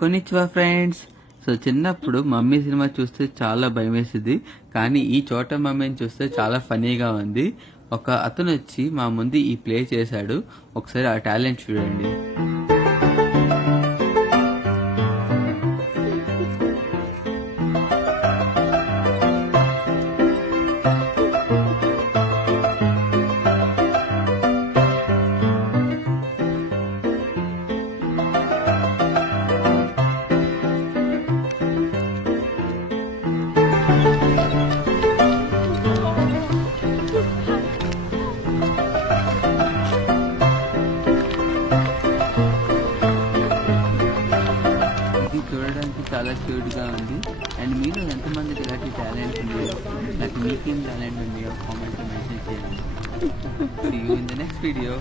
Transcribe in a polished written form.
కొనిచ్చివా friends. So చిన్నప్పుడు mummy cinema చూస్తే చాలా భయం వేసింది, కానీ ఈ చోట మమ్మీని చూస్తే చాలా ఫనీగా ఉంది. ఒక అతను వచ్చి మా ముందు ఈ ప్లే చేశాడు, ఒకసారి ఆ టాలెంట్ చూడండి. ఇది చూడడానికి చాలా క్యూట్ గా ఉంది. అండ్ మీలో ఎంతమందికి ఇలాంటి టాలెంట్ ఉంది, నాకు మీకేం టాలెంట్ ఉంది కామెంట్ లో మెన్షన్ చేయండి. See you in the next video.